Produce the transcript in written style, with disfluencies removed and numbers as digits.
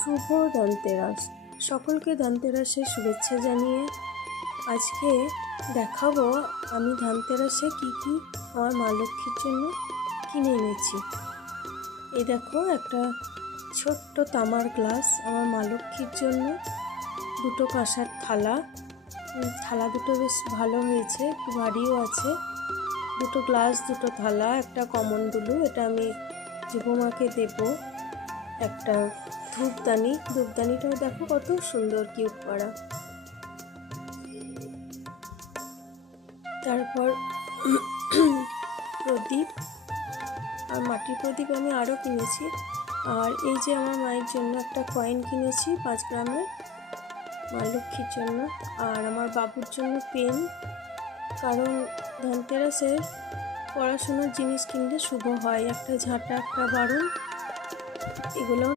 শুভ ধনতেরাস। সকলকে ধনতেরাসের শুভেচ্ছা জানিয়ে আজকে দেখাবো আমি ধনতেরাসে কি আমার মা লক্ষ্মীর জন্য কিনে এনেছি। এই দেখো একটা ছোট্ট তামার গ্লাস আমার মা লক্ষ্মীর জন্য, দুটো কাঁসার থালা, থালা দুটো বেশ ভালো হয়েছে, একটু ভারীও আছে। দুটো গ্লাস, দুটো থালা, একটা কমণ্ডলু, এটা আমি জীবমাকে দেবো। একটা ধূপদানিটাও দেখো কত সুন্দর কিউট করা। তারপর প্রদীপ, আর মাটির প্রদীপ আমি আরও কিনেছি। আর এই যে আমার মায়ের জন্য একটা কয়েন কিনেছি 5 গ্রামের, মা লক্ষ্মীর জন্য। আর আমার বাবুর জন্য পেন, কারণ ধনতেরাসের পড়াশোনার জিনিস কিনলে শুভ হয়। একটা ঝাঁটা, একটা বারণ, এগুলো